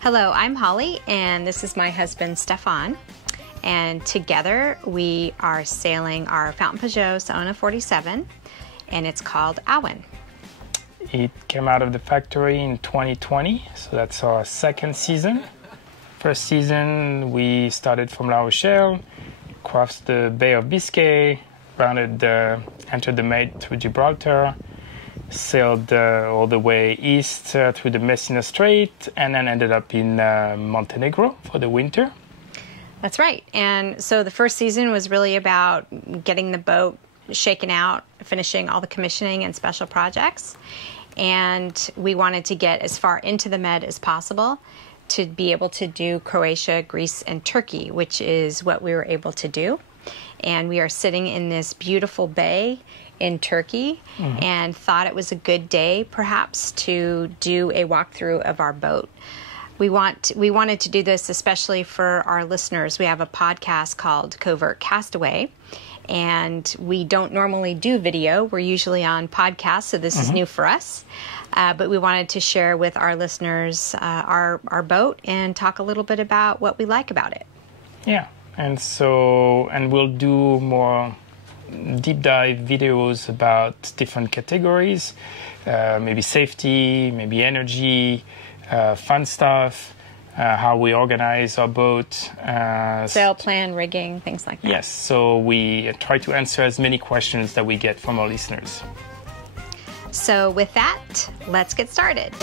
Hello, I'm Holly, and this is my husband, Stefan. And together we are sailing our Fountaine Pajot Saona 47, and it's called AWEN. It came out of the factory in 2020, so that's our second season. First season, we started from La Rochelle, crossed the Bay of Biscay, entered the Med through Gibraltar, sailed all the way east through the Messina Strait, and then ended up in Montenegro for the winter. That's right. And so the first season was really about getting the boat shaken out, finishing all the commissioning and special projects. And we wanted to get as far into the Med as possible to be able to do Croatia, Greece, and Turkey, which is what we were able to do. And we are sitting in this beautiful bay in Turkey, and thought it was a good day perhaps to do a walkthrough of our boat. We wanted to do this especially for our listeners. We have a podcast called COVERT Castaway, and we don't normally do video. We're usually on podcasts, so this is new for us. But we wanted to share with our listeners our boat and talk a little bit about what we like about it. Yeah, and we'll do more deep dive videos about different categories, maybe safety, maybe energy, fun stuff, how we organize our boat. Sail plan, rigging, things like that. Yes, so we try to answer as many questions that we get from our listeners. So with that, let's get started.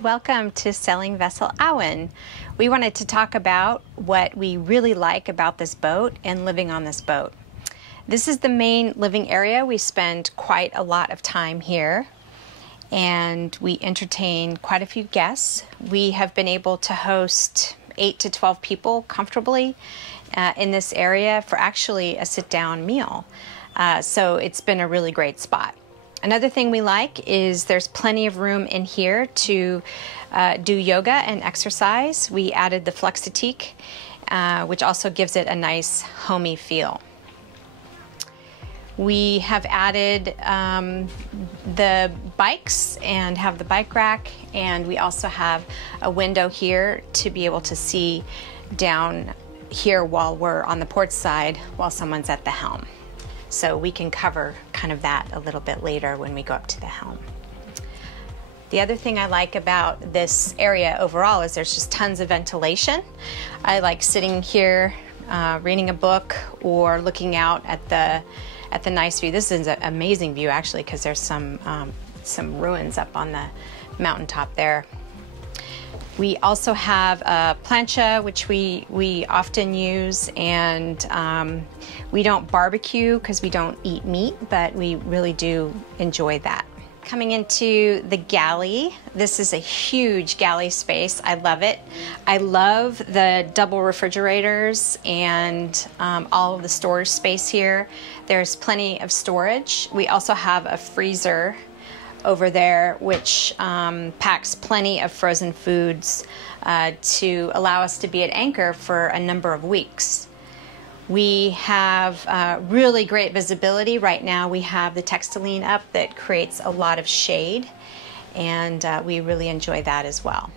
Welcome to Sailing Vessel AWEN. We wanted to talk about what we really like about this boat and living on this boat. This is the main living area. We spend quite a lot of time here, and we entertain quite a few guests. We have been able to host 8 to 12 people comfortably in this area for actually a sit-down meal. So it's been a really great spot. Another thing we like is there's plenty of room in here to do yoga and exercise. We added the Flexitique, which also gives it a nice homey feel. We have added the bikes and have the bike rack, and we also have a window here to be able to see down here while we're on the port side while someone's at the helm. So we can cover kind of that a little bit later when we go up to the helm. The other thing I like about this area overall is there's just tons of ventilation. I like sitting here reading a book or looking out at the nice view. This is an amazing view actually, because there's some ruins up on the mountaintop there. We also have a plancha, which we often use, and we don't barbecue because we don't eat meat, but we really do enjoy that. Coming into the galley, this is a huge galley space. I love it. I love the double refrigerators and all of the storage space here. There's plenty of storage. We also have a freezer over there, which packs plenty of frozen foods to allow us to be at anchor for a number of weeks. We have really great visibility. Right now we have the textiline up that creates a lot of shade, and we really enjoy that as well.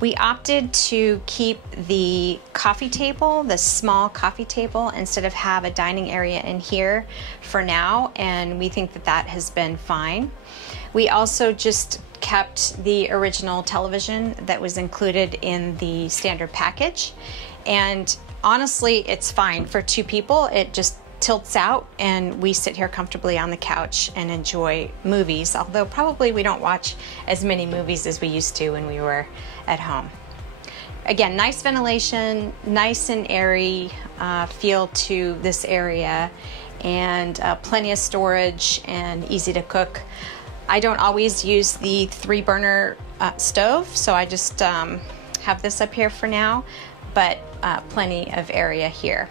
We opted to keep the coffee table, the small coffee table, instead of have a dining area in here for now, and we think that that has been fine. We also just kept the original television that was included in the standard package, and honestly, it's fine for 2 people. It just tilts out and we sit here comfortably on the couch and enjoy movies, although probably we don't watch as many movies as we used to when we were at home. Again, nice ventilation, nice and airy feel to this area, and plenty of storage and easy to cook. I don't always use the 3-burner stove, so I just have this up here for now, but plenty of area here.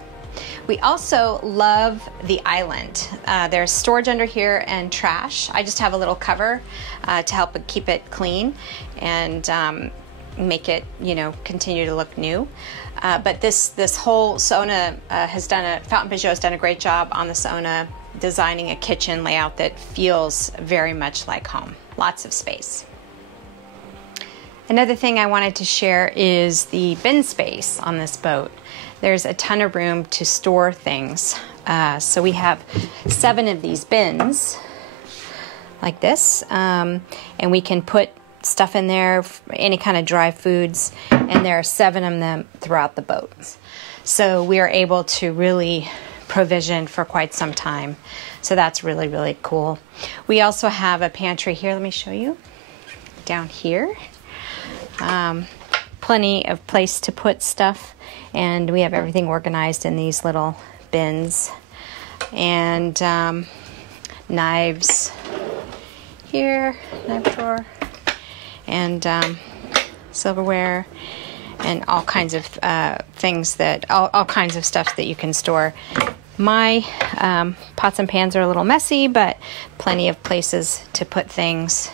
We also love the island. There's storage under here and trash. I just have a little cover to help keep it clean and make it, continue to look new. But this whole Saona Fountaine Pajot has done a great job on the Saona, designing a kitchen layout that feels very much like home. Lots of space. Another thing I wanted to share is the bin space on this boat. There's a ton of room to store things. So we have 7 of these bins like this, and we can put stuff in there, any kind of dry foods, and there are 7 of them throughout the boat. So we are able to really provision for quite some time. So that's really, really cool. We also have a pantry here. Let me show you. Down here. Plenty of place to put stuff, and we have everything organized in these little bins. And knives here, knife drawer, and silverware, and all kinds of things that all kinds of stuff that you can store. My pots and pans are a little messy, but plenty of places to put things.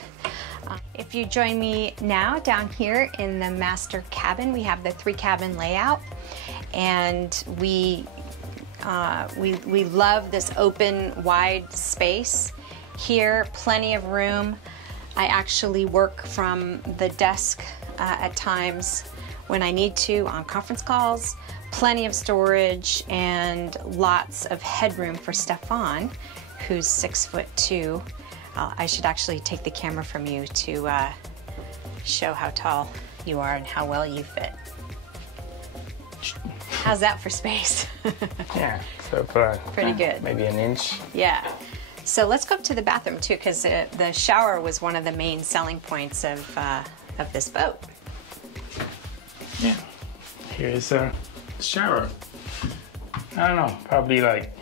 If you join me now down here in the master cabin, we have the 3-cabin layout, and we love this open, wide space here. Plenty of room. I actually work from the desk at times when I need to on conference calls. Plenty of storage and lots of headroom for Stefan, who's 6'2". I should actually take the camera from you to show how tall you are and how well you fit. How's that for space? Yeah, so pretty good. Maybe an inch. Yeah. So let's go up to the bathroom too, because the shower was one of the main selling points of this boat. Yeah. Here's a shower. I don't know, probably like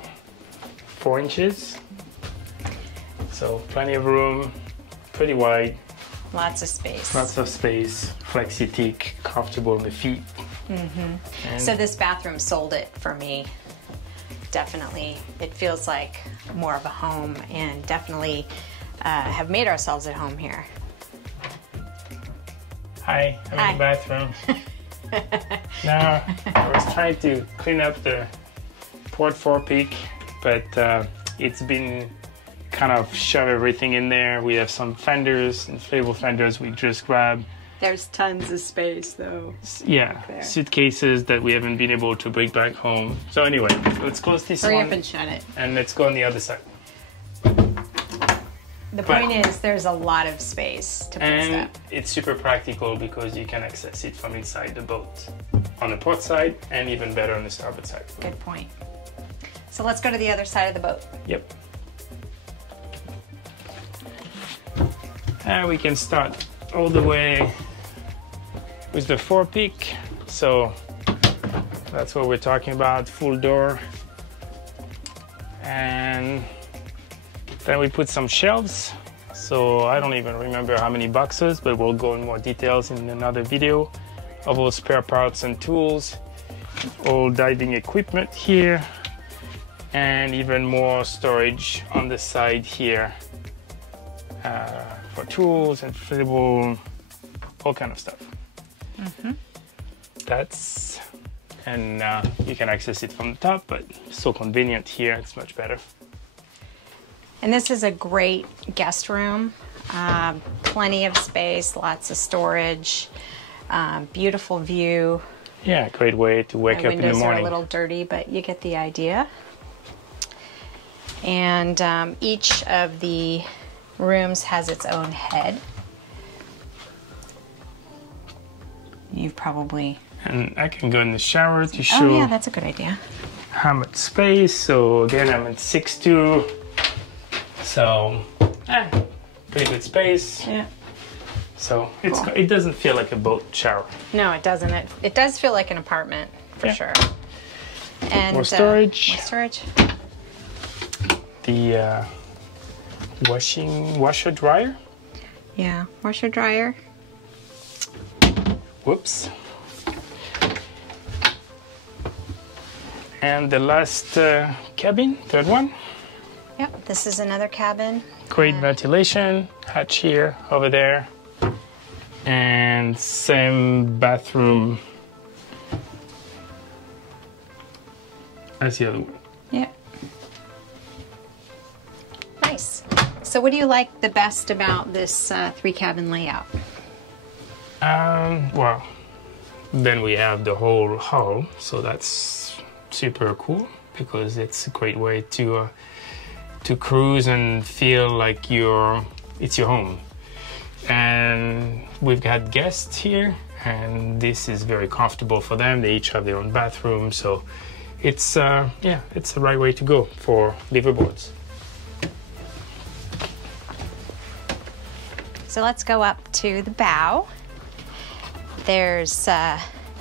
4 inches. So plenty of room, pretty wide. Lots of space. Lots of space, flexi-teak, comfortable on the feet. Mm-hmm. So this bathroom sold it for me. Definitely, it feels like more of a home, and definitely have made ourselves at home here. Hi, I'm in the bathroom. Now, I was trying to clean up the port forepeak, but it's been kind of shove everything in there. We have some fenders, inflatable fenders we just grabbed. There's tons of space though. Yeah, suitcases that we haven't been able to bring back home. So anyway, let's close this one. Hurry up and shut it. And let's go on the other side. The point is there's a lot of space to put stuff. And it's super practical because you can access it from inside the boat. On the port side, and even better on the starboard side. Good point. So let's go to the other side of the boat. Yep. And we can start all the way with the forepeak. So that's what we're talking about, full door. And then we put some shelves. So I don't even remember how many boxes, but we'll go in more details in another video of all spare parts and tools, all diving equipment here, and even more storage on the side here. For tools, inflatable, all kind of stuff. Mm-hmm. And you can access it from the top, but so convenient here, it's much better. And this is a great guest room. Plenty of space, lots of storage, beautiful view. Yeah, great way to wake up in the morning. Windows are a little dirty, but you get the idea. And each of the rooms has its own head. You've probably... And I can go in the shower to show... Oh yeah, that's a good idea. How much space. So again, I'm at 6'2". So, pretty good space. Yeah. So it doesn't feel like a boat shower. No, it doesn't. It does feel like an apartment, for sure. And more storage. More storage. The washer dryer. Yeah, washer dryer. Whoops. And the last cabin, third one. Yep, this is another cabin. Great ventilation, hatch here, over there. And same bathroom as the other one. Yep. Nice. So what do you like the best about this 3-cabin layout? Well, then we have the whole hull, so that's super cool because it's a great way to cruise and feel like it's your home. And we've got guests here, and this is very comfortable for them. They each have their own bathroom, so it's it's the right way to go for liveaboards. So let's go up to the bow. There's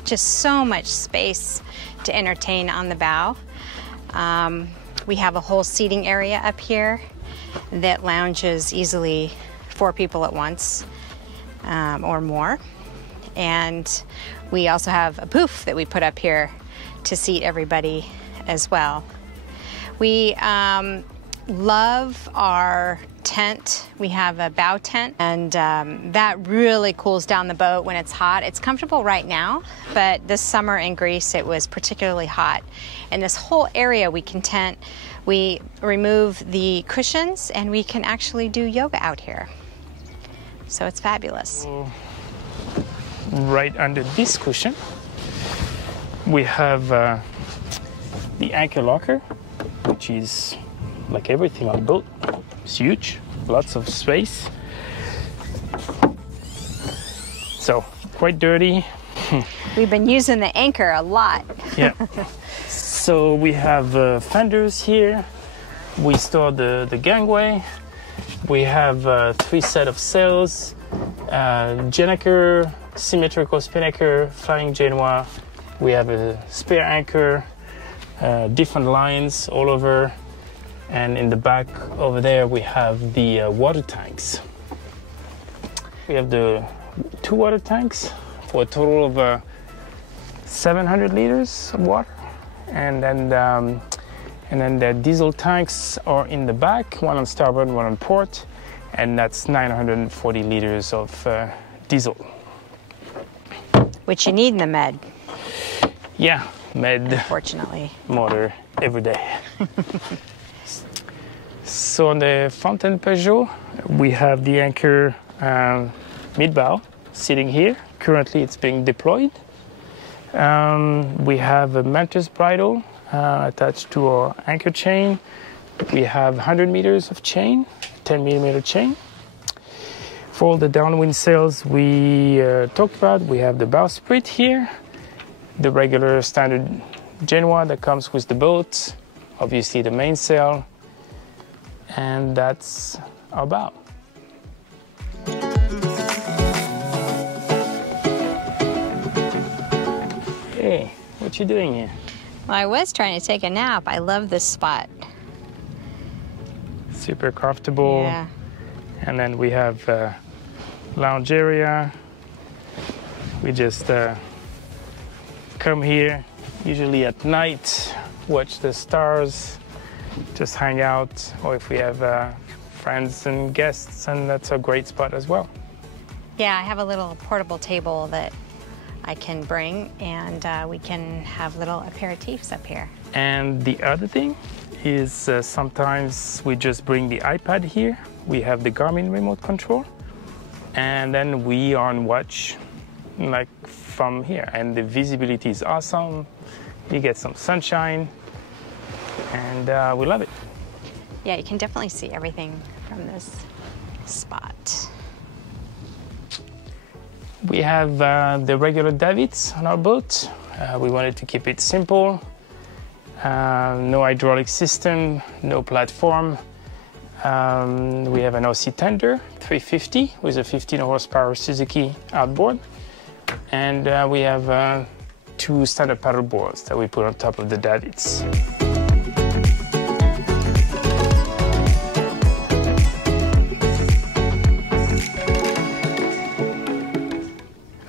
just so much space to entertain on the bow. We have a whole seating area up here that lounges easily 4 people at once or more. And we also have a booth that we put up here to seat everybody as well. We love our tent. We have a bow tent, and that really cools down the boat when it's hot. It's comfortable right now, but this summer in Greece it was particularly hot. And this whole area we can tent, we remove the cushions and we can actually do yoga out here. So it's fabulous. Right under this cushion, we have the anchor locker, which is like everything on the boat. It's huge, lots of space. So quite dirty. We've been using the anchor a lot. Yeah. So we have fenders here. We store the gangway. We have 3 sets of sails, Gennaker, symmetrical spinnaker, flying Genoa. We have a spare anchor, different lines all over. And in the back over there, we have the water tanks. We have the 2 water tanks for a total of 700 liters of water. And then the diesel tanks are in the back, one on starboard, one on port. And that's 940 liters of diesel. Which you need in the Med. Yeah, Med. Fortunately. Motor every day. So on the Fountaine Pajot, we have the anchor mid-bow sitting here. Currently it's being deployed. We have a mantis bridle attached to our anchor chain. We have 100 meters of chain, 10 millimeter chain. For all the downwind sails we talked about, we have the bowsprit here, the regular standard Genoa that comes with the boat, obviously the mainsail, and that's our bow. Hey, what you doing here? Well, I was trying to take a nap. I love this spot. Super comfortable. Yeah. And then we have lounge area. We just come here, usually at night, watch the stars, just hang out, or if we have friends and guests, and that's a great spot as well. Yeah, I have a little portable table that I can bring, and we can have little aperitifs up here. And the other thing is sometimes we just bring the iPad here. We have the Garmin remote control, and then we are on watch like from here, and the visibility is awesome. You get some sunshine, and we love it. Yeah, you can definitely see everything from this spot. We have the regular davits on our boat. We wanted to keep it simple. No hydraulic system, no platform. We have an OC tender, 350, with a 15 horsepower Suzuki outboard. And we have 2 standard paddle boards that we put on top of the davits.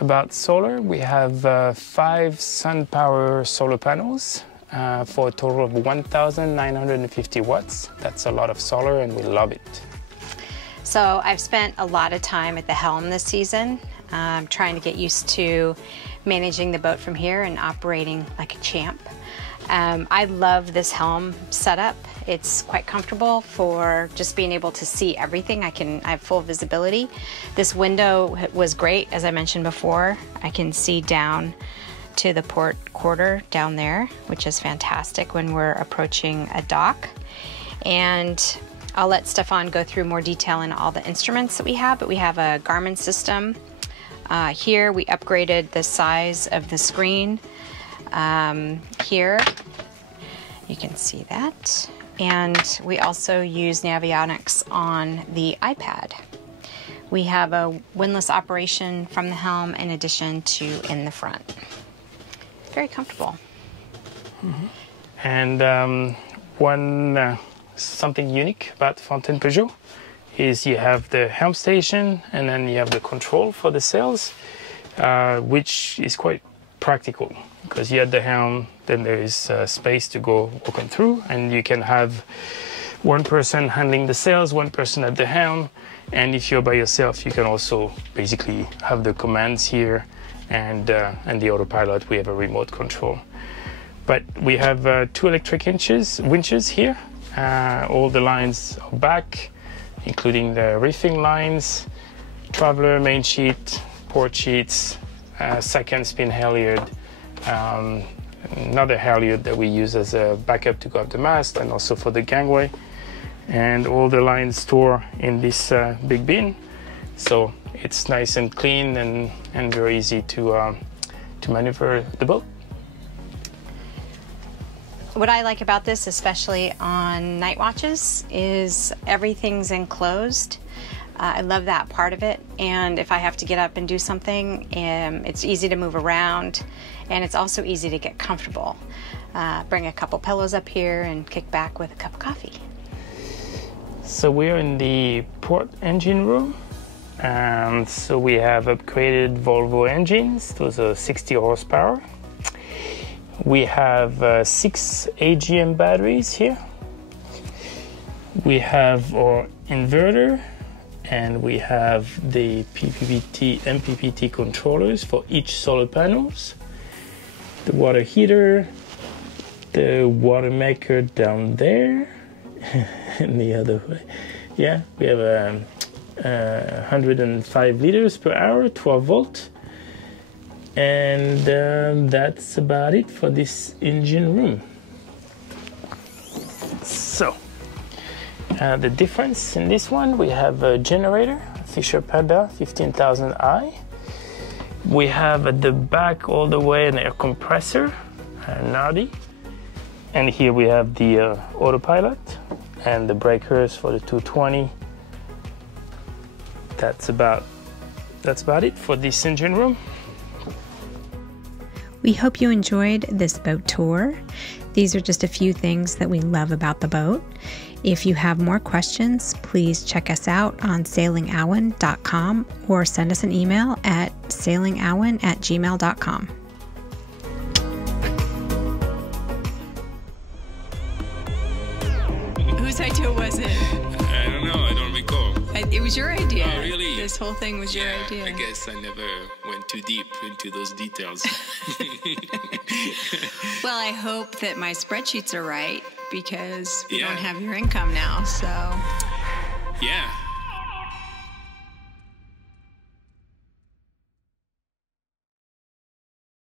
about solar, we have 5 sun power solar panels for a total of 1,950 watts. That's a lot of solar and we love it. So I've spent a lot of time at the Helm this season, trying to get used to managing the boat from here and operating like a champ. I love this Helm setup. It's quite comfortable for just being able to see everything. I have full visibility. This window was great, as I mentioned before. I can see down to the port quarter down there, which is fantastic when we're approaching a dock. And I'll let Stefan go through more detail in all the instruments that we have, but we have a Garmin system. Here we upgraded the size of the screen. Here you can see that. And we also use Navionics on the iPad. We have a windlass operation from the Helm in addition to in the front. Very comfortable. Mm-hmm. And something unique about Fountaine Pajot is you have the helm station and then you have the control for the sails, which is quite practical because you have the helm, then there is space to go walking through, and you can have one person handling the sails, one person at the helm, and if you're by yourself, you can also basically have the commands here, and the autopilot, we have a remote control. But we have 2 electric winches here. All the lines are back, including the reefing lines, traveler, main sheet, port sheets, second spin halyard, another halyard that we use as a backup to go up the mast and also for the gangway, and all the lines stored in this big bin. So it's nice and clean and very easy to maneuver the boat. What I like about this, especially on night watches, is everything's enclosed. I love that part of it, and if I have to get up and do something, it's easy to move around, and it's also easy to get comfortable. Bring a couple pillows up here and kick back with a cup of coffee. So we're in the port engine room, and so we have upgraded Volvo engines. Those are 60 horsepower. We have 6 AGM batteries here. We have our inverter, and we have the MPPT controllers for each solar panels, the water heater, the water maker down there, and the other way. Yeah, we have 105 liters per hour, 12 volt. And that's about it for this engine room. So, the difference in this one, we have a generator, Fisher Pada 15,000i. We have at the back all the way an air compressor, Nardi. And here we have the autopilot and the breakers for the 220. That's about it for this engine room. We hope you enjoyed this boat tour. These are just a few things that we love about the boat. If you have more questions, please check us out on sailingawen.com or send us an email at sailingawen@gmail.com. Whose idea was it? I don't know, I don't recall. It was your idea. Oh, really? This whole thing was your idea. I guess I never went too deep into those details. Well, I hope that my spreadsheets are right because we don't have your income now, so. Yeah.